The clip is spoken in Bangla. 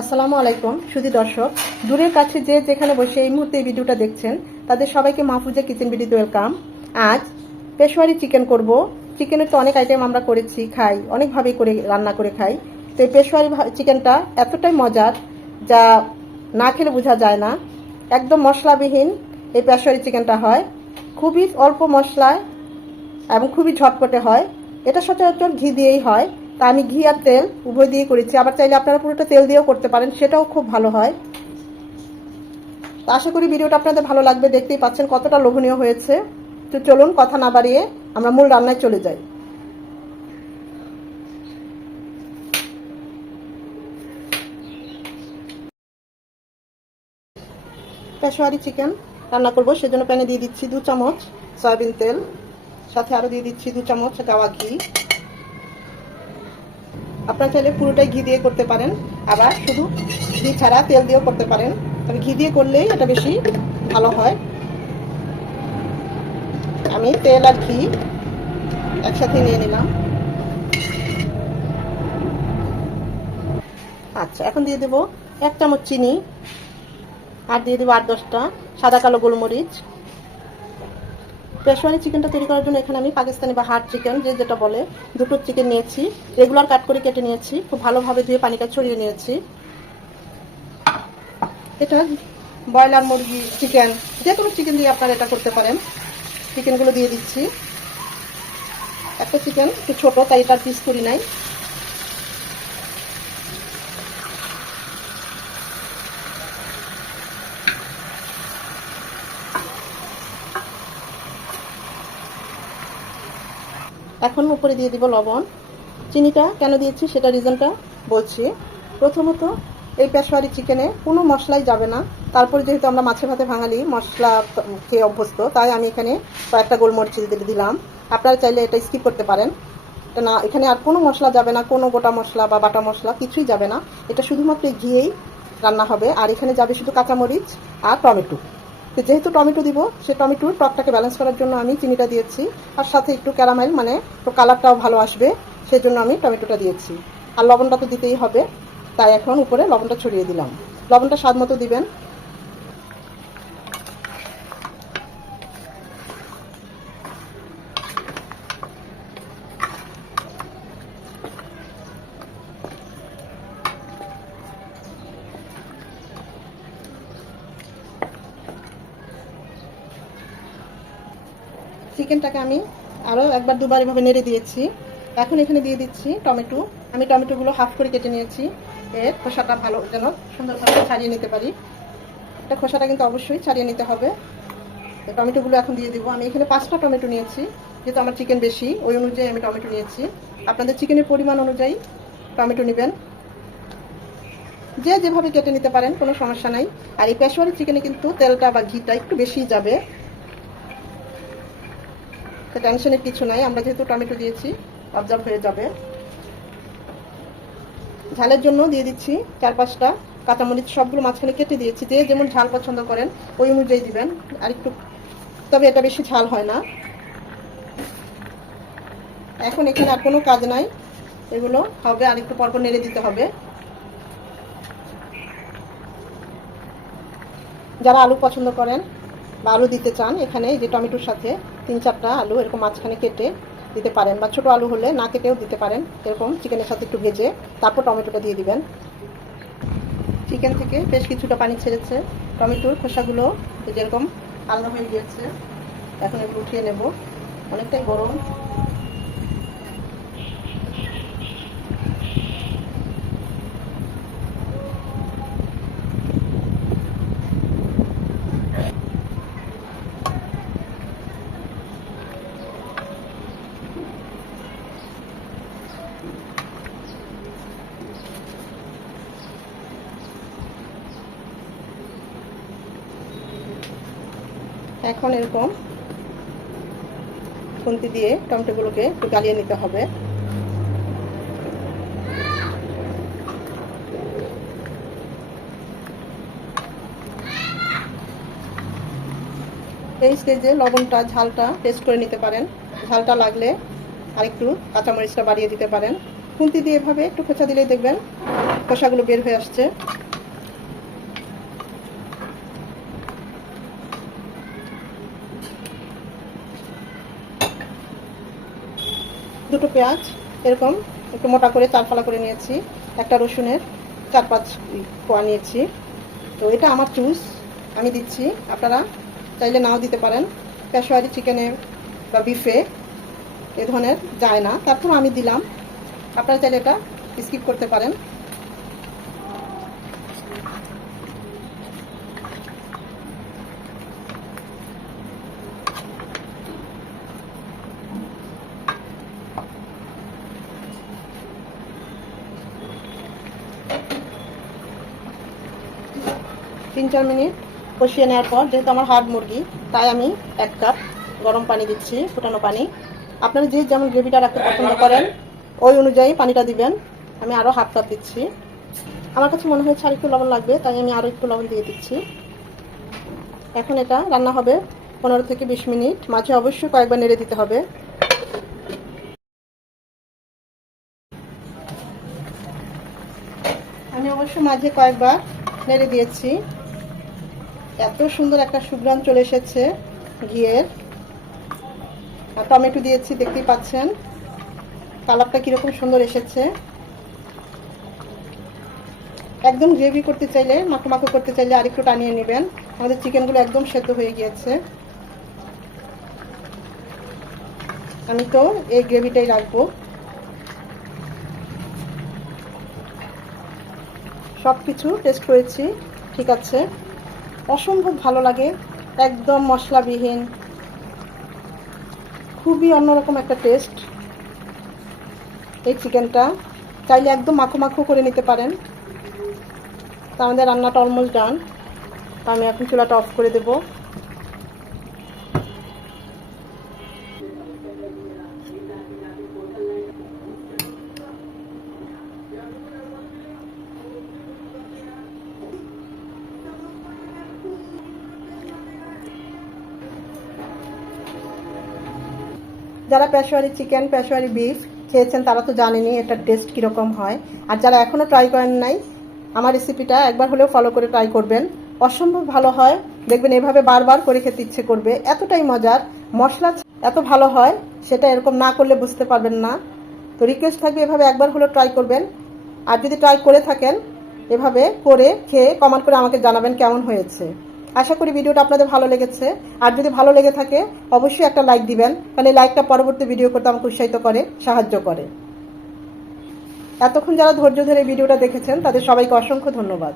আসসালামু আলাইকুম শুধু দর্শক। দূরের কাছে যে যেখানে বসে এই মুহূর্তে এই ভিডিওটা দেখছেন, তাদের সবাইকে মাহফুজা কিচেন ভিডিওতে ওয়েলকাম। আজ পেশোয়ারি চিকেন করব। চিকেনের তো অনেক আইটেম আমরা করেছি, খাই, অনেকভাবেই করে, রান্না করে খাই। তো এই পেশোয়ারি চিকেনটা এতটাই মজার যা না খেলে বোঝা যায় না। একদম মশলাবিহীন এই পেশোয়ারি চিকেনটা হয়। খুবই অল্প মশলায় এবং খুবই ঝটপটে হয়। এটা সচরাচর ঘি দিয়েই হয়। তা আমি ঘি আর তেল উভয় দিয়ে করেছি। আবার চাইলে আপনারা পুরোটা তেল দিয়েও করতে পারেন, সেটাও খুব ভালো হয়। তো আশা করি ভিডিওটা আপনাদের ভালো লাগবে, দেখতেই পাচ্ছেন কতটা লোভনীয় হয়েছে। তো চলুন, কথা না বাড়িয়ে আমরা মূল রান্নায় চলে যাই। পেশোয়ারি চিকেন রান্না করব, সেজন্য প্যানে দিয়ে দিচ্ছি দু চামচ সয়াবিন তেল, সাথে আরও দিয়ে দিচ্ছি দু চামচ গাওয়া ঘি। আপনারা চাইলে পুরোটাই ঘি দিয়ে করতে পারেন। আবার শুধু ঘি ছাড়া তেল দিয়েও করতে পারেন। তবে ঘি দিয়ে করলেই এটা বেশি ভালো হয়। আমি তেল আর ঘি একসাথে নিয়ে নিলাম। আচ্ছা এখন দিয়ে দেবো এক চামচ চিনি। আর দিয়ে দেবো আট দশটা সাদা কালো গোলমরিচ। পেশোয়ারি চিকেনটা তৈরি করার জন্য এখানে আমি পাকিস্তানি বা হার্ড চিকেন যে যেটা বলে, দুটো চিকেন নিয়েছি। রেগুলার কাট করে কেটে নিয়েছি, খুব ভালোভাবে ধুয়ে পানিটা ছড়িয়ে নিয়েছি। এটা ব্রয়লার মুরগি চিকেন যে কোনো চিকেন দিয়ে আপনারা এটা করতে পারেন। চিকেনগুলো দিয়ে দিচ্ছি। একটা চিকেন একটু ছোটো, তাই এটা পিস করি নাই। এখন উপরে দিয়ে দিব লবণ। চিনিটা কেন দিয়েছি সেটা রিজনটা বলছি। প্রথমত এই পেশোয়ারি চিকেনে কোনো মশলাই যাবে না। তারপরে যেহেতু আমরা মাছে ভাতে ভাঙালি, মশলা খেয়ে অভ্যস্ত, তাই আমি এখানে কয়েকটা গোলমরিচ দিলাম। আপনারা চাইলে এটা স্কিপ করতে পারেন। না, এখানে আর কোনো মশলা যাবে না, কোনো গোটা মশলা বা বাটা মশলা, কিছুই যাবে না। এটা শুধুমাত্র ঘিয়েই রান্না হবে। আর এখানে যাবে শুধু কাঁচামরিচ আর টমেটো। তো যেহেতু টমেটো দিব, সে টমেটোর টকটাকে ব্যালেন্স করার জন্য আমি চিনিটা দিয়েছি। আর সাথে একটু ক্যারামেল মানে তো কালারটাও ভালো আসবে সেই জন্য আমি টমেটোটা দিয়েছি। আর লবণটা তো দিতেই হবে, তাই এখন উপরে লবণটা ছড়িয়ে দিলাম। লবণটা স্বাদ মতো দিবেন। চিকেনটাকে আমি আরও একবার দুবার এভাবে নেড়ে দিয়েছি। এখন এখানে দিয়ে দিচ্ছি টমেটো। আমি টমেটোগুলো হাফ করে কেটে নিয়েছি। এর খোসাটা ভালো যেন সুন্দরভাবে ছাড়িয়ে নিতে পারি। এটা খোসাটা কিন্তু অবশ্যই ছাড়িয়ে নিতে হবে। টমেটোগুলো এখন দিয়ে দিব। আমি এখানে পাঁচটা টমেটো নিয়েছি, যেহেতু আমার চিকেন বেশি, ওই অনুযায়ী আমি টমেটো নিয়েছি। আপনাদের চিকেনের পরিমাণ অনুযায়ী টমেটো নেবেন। যে যেভাবে কেটে নিতে পারেন, কোনো সমস্যা নাই। আর এই পেশোয়ারি চিকেনে কিন্তু তেলটা বা ঘিটা একটু বেশিই যাবে। তো টেনশনের কিছু নাই। আমরা যেহেতু টমেটো দিয়েছি অবজার্ভ হয়ে যাবে। ঝালের জন্য দিয়ে দিচ্ছি চার পাঁচটা কাঁচামরিচ সবগুলো মাঝখানে কেটে দিয়েছি। যে যেমন ঝাল পছন্দ করেন, ওই অনুযায়ী দিবেন। আর একটু, তবে এটা বেশি ঝাল হয় না। এখন এখানে আর কোনো কাজ নাই। এগুলো হবে, আর একটু পরপর নেড়ে দিতে হবে। যারা আলু পছন্দ করেন বা আলু দিতে চান এখানে এই যে টমেটোর সাথে তিন চারটা আলু এরকম মাঝখানে কেটে দিতে পারেন বা ছোটো আলু হলে না কেটেও দিতে পারেন। এরকম চিকেনের সাথে একটু ভেজে তারপর টমেটোটা দিয়ে দিবেন। চিকেন থেকে বেশ কিছুটা পানি ছেড়েছে। টমেটোর খোসাগুলো যেরকম আলাদা হয়ে গিয়েছে, এখন এগুলো উঠিয়ে নেব। অনেকটাই গরম। এখন এরকম খুন্তি দিয়ে টমেটোগুলোকে একটু গালিয়ে নিতে হবে। এই স্টেজে লবণটা, ঝালটা টেস্ট করে নিতে পারেন। ঝালটা লাগলে আরেকটু কাঁচামরিচটা বাড়িয়ে দিতে পারেন। খুন্তি দিয়ে এভাবে একটু খোঁচা দিলেই দেখবেন খোসাগুলো বের হয়ে আসছে। দুটো পেঁয়াজ, এরকম একটু মোটা করে চার ফালা করে নিয়েছি, একটা রসুনের চার পাঁচ কোয়া নিয়েছি। তো এটা আমার চুজ আমি দিচ্ছি। আপনারা চাইলে নাও দিতে পারেন। পেশোয়ারি চিকেনে বা বিফে এ ধরনের যায় না। তারপর আমি দিলাম। আপনারা চাইলে এটা স্কিপ করতে পারেন। তিন, চার মিনিট কষিয়ে নেওয়ার পর, যেহেতু আমার হার্ড মুরগি, তাই আমি এক কাপ গরম পানি দিচ্ছি, ফুটানো পানি। আপনারা যে যেমন গ্রেভিটা রাখতে পছন্দ করেন, ওই অনুযায়ী পানিটা দিবেন। আমি আরও হাফ কাপ দিচ্ছি। আমার কাছে মনে হয়েছে আর একটু লবণ লাগবে, তাই আমি আরও একটু লবণ দিয়ে দিচ্ছি। এখন এটা রান্না হবে পনেরো থেকে বিশ মিনিট। মাঝে অবশ্যই কয়েকবার নেড়ে দিতে হবে। আমি অবশ্য মাঝে কয়েকবার নেড়ে দিয়েছি। এত সুন্দর একটা সুগ্রাম চলে এসেছে ঘিয়ের। আর টমেটো দিয়েছি, দেখতেই পাচ্ছেন। কালারটা কীরকম সুন্দর এসেছে। একদম গ্রেভি করতে চাইলে, মাখো মাখো করতে চাইলে আরেকটু টানিয়ে নেবেন। আমাদের চিকেনগুলো একদম সেদ্ধ হয়ে গিয়েছে। আমি তো এই গ্রেভিটাই রাখব। সব কিছু টেস্ট করেছি, ঠিক আছে। অসম্ভব ভালো লাগে, একদম মশলাবিহীন, খুবই অন্যরকম একটা টেস্ট এই চিকেনটা চাইলে একদম মাখো মাখো করে নিতে পারেন। তা আমাদের রান্নাটা অলমোস্ট ডান আমি এখন চুলাটা অফ করে দেব। যারা পেশোয়ারি চিকেন পেশোয়ারি বিফ খেয়েছেন, তারা তো জানেনি এটার টেস্ট কীরকম হয়। আর যারা এখনও ট্রাই করেন নাই, আমার রেসিপিটা একবার হলেও ফলো করে ট্রাই করবেন। অসম্ভব ভালো হয়। দেখবেন এভাবে বারবার করে খেতে ইচ্ছে করবে। এতটাই মজার। মশলা এত ভালো হয়, সেটা এরকম না করলে বুঝতে পারবেন না। তো রিকোয়েস্ট থাকবে এভাবে একবার হলেও ট্রাই করবেন। আর যদি ট্রাই করে থাকেন, এভাবে করে খেয়ে কমেন্ট করে আমাকে জানাবেন কেমন হয়েছে। আশা করি ভিডিওটা আপনাদের ভালো লেগেছে। আর যদি ভালো লেগে থাকে, অবশ্যই একটা লাইক দিবেন। তাহলে লাইকটা পরবর্তী ভিডিও করতে আমাকে উৎসাহিত করে, সাহায্য করে। এতক্ষণ যারা ধৈর্য ধরে ভিডিওটা দেখেছেন, তাদের সবাইকে অসংখ্য ধন্যবাদ।